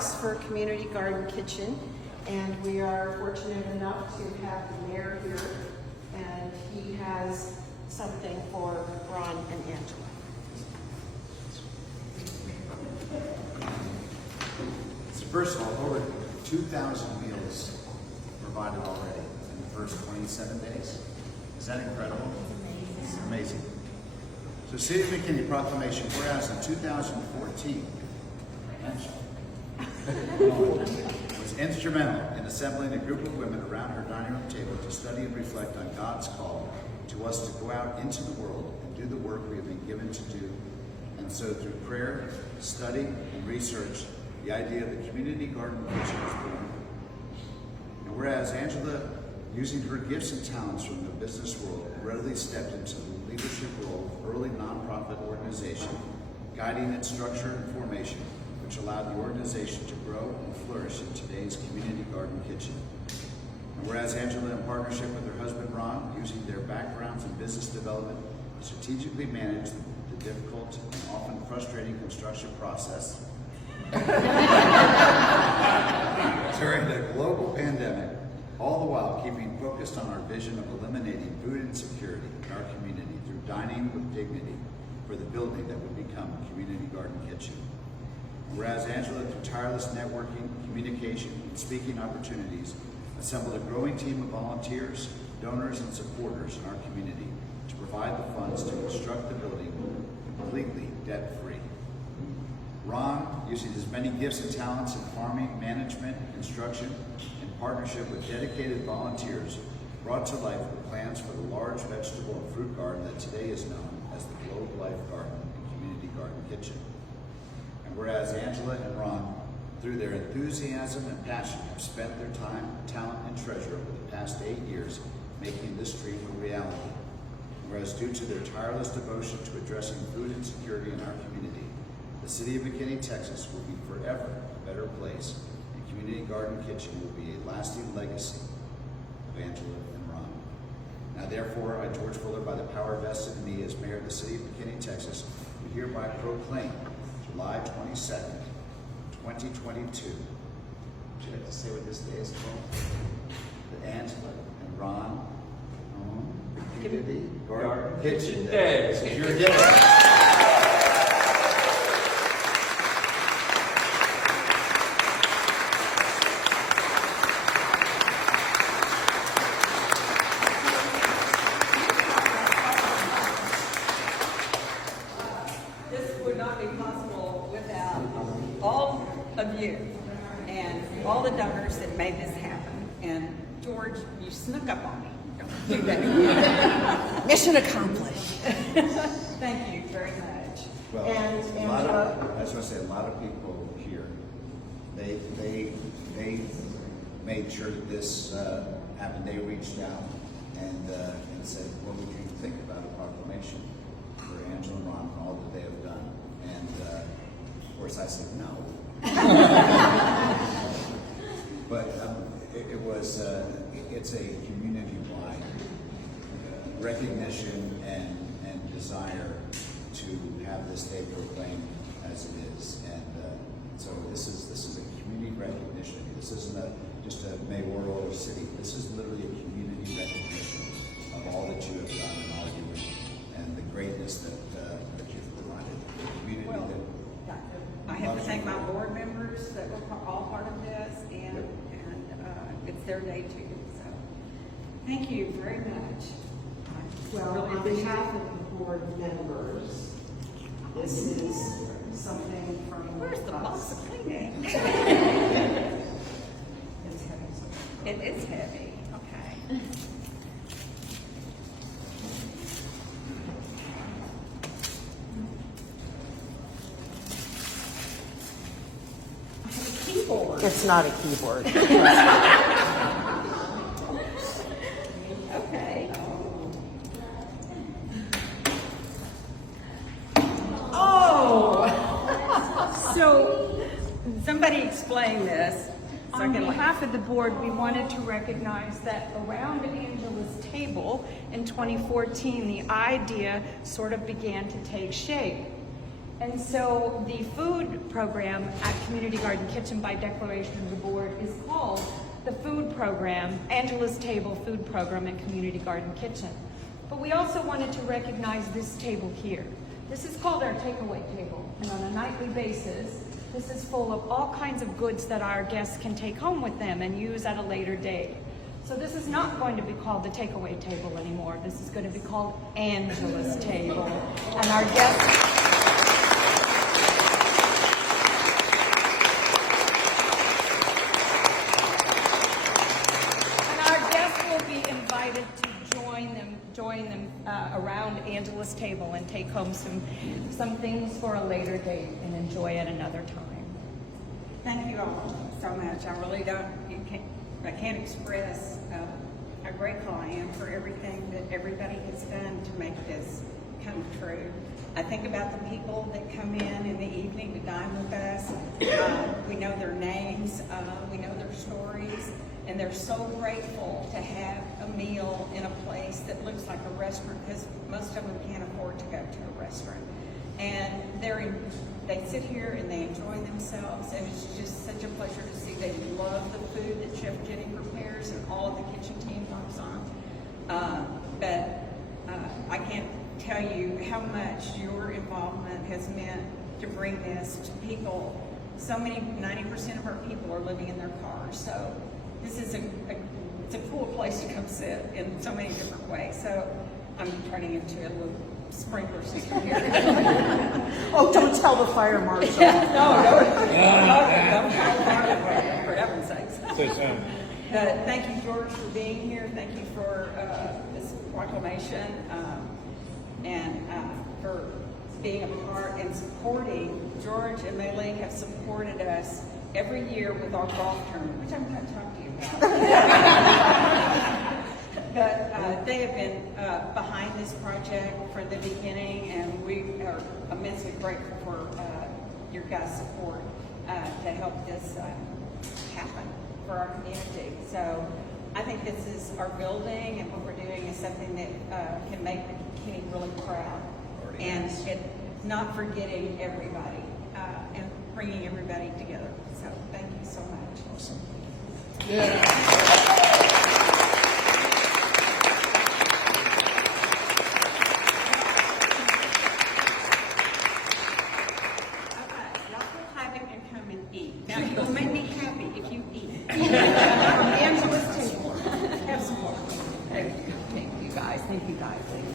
house for Community Garden Kitchen, and we are fortunate enough to have the mayor here, and he has something for Ron and Angela. So first of all, over 2,000 meals provided already in the first 27 days. Is that incredible? It's amazing. So City of McKinney Proclamation, whereas in 2014, was instrumental in assembling a group of women around her dining room table to study and reflect on God's call to us to go out into the world and do the work we have been given to do. And so through prayer, study, and research, the idea of the Community Garden Kitchen was born. And whereas Angela, using her gifts and talents from the business world, readily stepped into the leadership role of early nonprofit organization, guiding its structure and formation, which allowed the organization to grow and flourish in today's Community Garden Kitchen. And whereas Angela, in partnership with her husband Ron, using their backgrounds in business development, strategically managed the difficult and often frustrating construction process during the global pandemic, all the while keeping focused on our vision of eliminating food insecurity in our community through dining with dignity for the building that would become Community Garden Kitchen. Whereas Angela, through tireless networking, communication, and speaking opportunities, assembled a growing team of volunteers, donors, and supporters in our community to provide the funds to construct the building completely debt-free. Ron, using his many gifts and talents in farming, management, and construction, in partnership with dedicated volunteers, brought to life the plans for the large vegetable and fruit garden that today is known as the Globe Life Garden and Community Garden Kitchen. And whereas Angela and Ron, through their enthusiasm and passion, have spent their time, talent, and treasure over the past 8 years making this dream a reality. Whereas due to their tireless devotion to addressing food insecurity in our community, the City of McKinney, Texas will be forever a better place, and Community Garden Kitchen will be a lasting legacy of Angela and Ron. Now therefore, I, George Fuller, by the power vested in me as Mayor of the City of McKinney, Texas, do hereby proclaim July 22nd, 2022. Would you like to say what this day is called? The Angela and Ron Community Garden Kitchen Day. This is your day. Of you and all the donors that made this happen. And George, you snuck up on me. Don't do that. Mission accomplished. Thank you very much. Well, I was going to say, a lot of people here, they made sure that this happened. They reached out and said, what would you think about a proclamation for Angela and Ron and all that they have done? And of course I said no. But it's a community-wide recognition and desire to have this day proclaimed as it is, and so this is a community recognition. This isn't just a mayoral or city. This is literally a community recognition of all that you have done and all you do, and the greatness that you've provided. The community I have to thank my board members that were all part of this, and it's their day too. So, thank you very much. Well, Really on behalf of the board members, this is something from Where's the box of Kleenex? It's heavy. It is heavy. Okay. Keyboard. It's not a keyboard. Okay. So, somebody explain this. On behalf of the board, we wanted to recognize that around Angela's table in 2014, the idea sort of began to take shape. And so the food program at Community Garden Kitchen by declaration of the board is called the food program, Angela's Table food program at Community Garden Kitchen. But we also wanted to recognize this table here. This is called our takeaway table, and on a nightly basis, this is full of all kinds of goods that our guests can take home with them and use at a later date. So this is not going to be called the takeaway table anymore. This is going to be called Angela's Table. And our guests... join them around Angela's table and take home some things for a later date and enjoy at another time. Thank you all so much. I really I can't express how grateful I am for everything that everybody has done to make this come true. I think about the people that come in the evening to dine with us. We know their names, we know their stories, and they're so grateful to have a meal in a place that looks like a restaurant, because most of them can't afford to go to a restaurant. And they sit here and they enjoy themselves, and it's just such a pleasure to see. They love the food that Chef Jenny prepares and all of the kitchen team works on. But I can't tell you how much your involvement has meant to bring this to people. So many, 90% of our people are living in their cars. So this is it's a cool place to come sit in so many different ways. So I'm turning into a little sprinkler system here. Oh, don't tell the fire marshal. No, for heaven's sakes. Thank you, George, for being here. Thank you for this proclamation and for being a part and supporting. George and Mayling have supported us every year with our golf tournament, which I'm going to talk to you about. But they have been behind this project from the beginning, and we are immensely grateful for your guys' support to help this happen for our community. So I think this is our building, and what we're doing is something that can make McKinney really proud. And it's not forgetting everybody and bringing everybody together. So thank you so much. Awesome. Yeah.